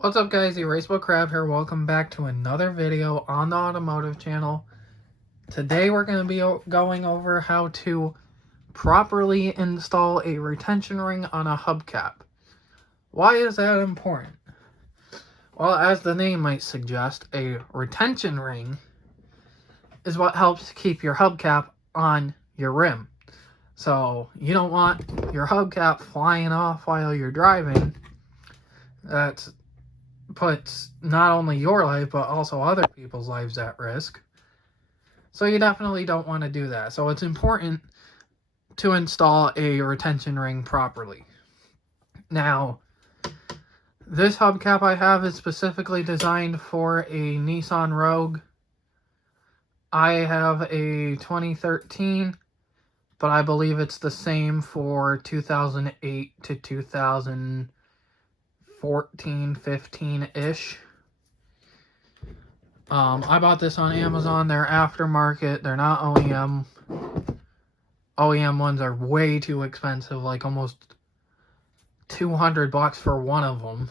What's up guys, Erasable Crab here. Welcome back to another video on the Automotive Channel. Today we're going to be going over how to properly install a retention ring on a hubcap. Why is that important? Well, as the name might suggest, a retention ring is what helps keep your hubcap on your rim. So you don't want your hubcap flying off while you're driving. That puts not only your life but also other people's lives at risk. So you definitely don't want to do that. So it's important to install a retention ring properly. Now, this hubcap I have is specifically designed for a Nissan Rogue. I have a 2013, but I believe it's the same for 2008 to 2014, 15-ish. I bought this on Amazon. They're aftermarket. They're not OEM. OEM ones are way too expensive, like almost $200 for one of them.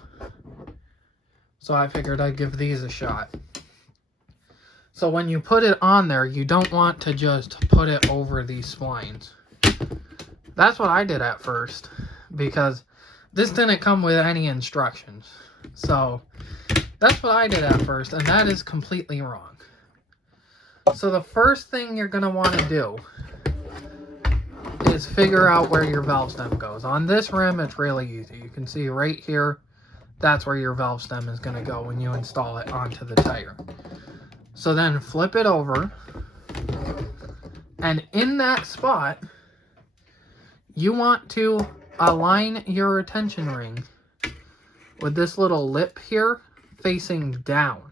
So I figured I'd give these a shot. So when you put it on there, you don't want to just put it over these splines. That's what I did at first, because this didn't come with any instructions. So that's what I did at first, and that is completely wrong. So the first thing you're going to want to do is figure out where your valve stem goes. On this rim, it's really easy. You can see right here, that's where your valve stem is going to go when you install it onto the tire. So then flip it over, and in that spot, you want to align your retention ring with this little lip here facing down.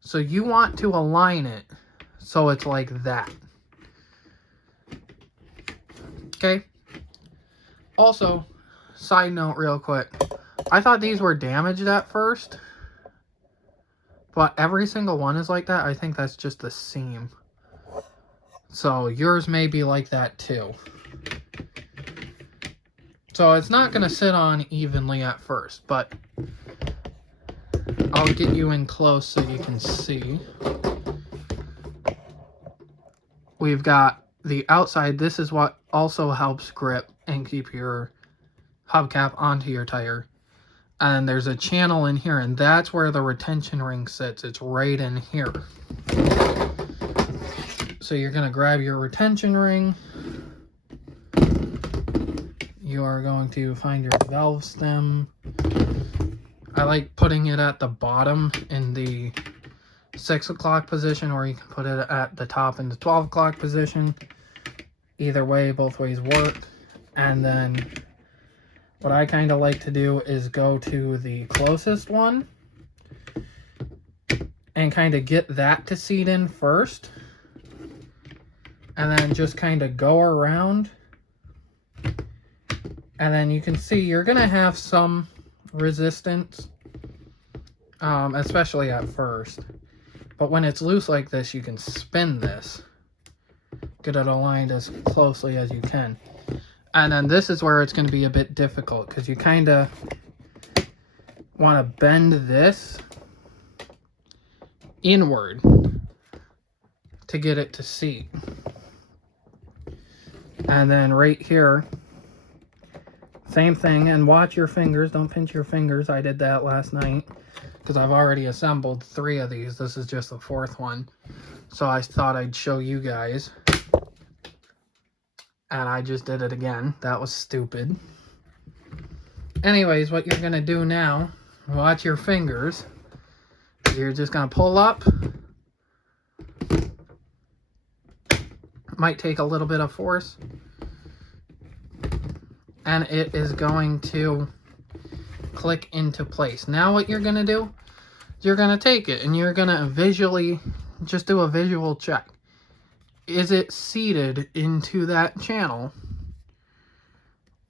So you want to align it so it's like that. Okay? Also, side note real quick, I thought these were damaged at first, but every single one is like that. I think that's just the seam. So yours may be like that too. So it's not going to sit on evenly at first, but I'll get you in close so you can see. We've got the outside. This is what also helps grip and keep your hubcap onto your tire. And there's a channel in here, and that's where the retention ring sits. It's right in here. So you're going to grab your retention ring. You are going to find your valve stem. I like putting it at the bottom in the 6 o'clock position, or you can put it at the top in the 12 o'clock position. Either way, both ways work. And then what I kind of like to do is go to the closest one and kind of get that to seat in first. And then just kind of go around. And then you can see you're going to have some resistance, especially at first. But when it's loose like this, you can spin this. Get it aligned as closely as you can. And then this is where it's going to be a bit difficult, because you kind of want to bend this inward to get it to seat. And then right here, same thing, and watch your fingers. Don't pinch your fingers. I did that last night because I've already assembled 3 of these. This is just the 4th one. So I thought I'd show you guys. And I just did it again. That was stupid. Anyways, what you're going to do now, watch your fingers. You're just going to pull up. Might take a little bit of force. And it is going to click into place. Now what you're going to do, you're going to take it and you're going to visually, just do a visual check. Is it seated into that channel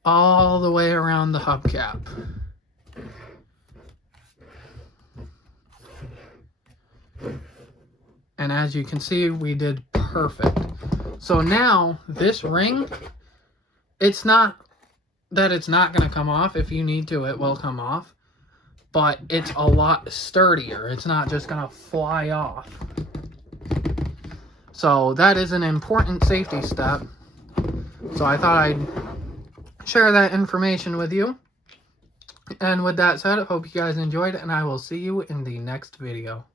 all the way around the hubcap? And as you can see, we did perfect. So now this ring, it's not that it's not going to come off. If you need to, it will come off. but it's a lot sturdier. It's not just gonna fly off. So that is an important safety step. So I thought I'd share that information with you. And with that said, I hope you guys enjoyed, and I will see you in the next video.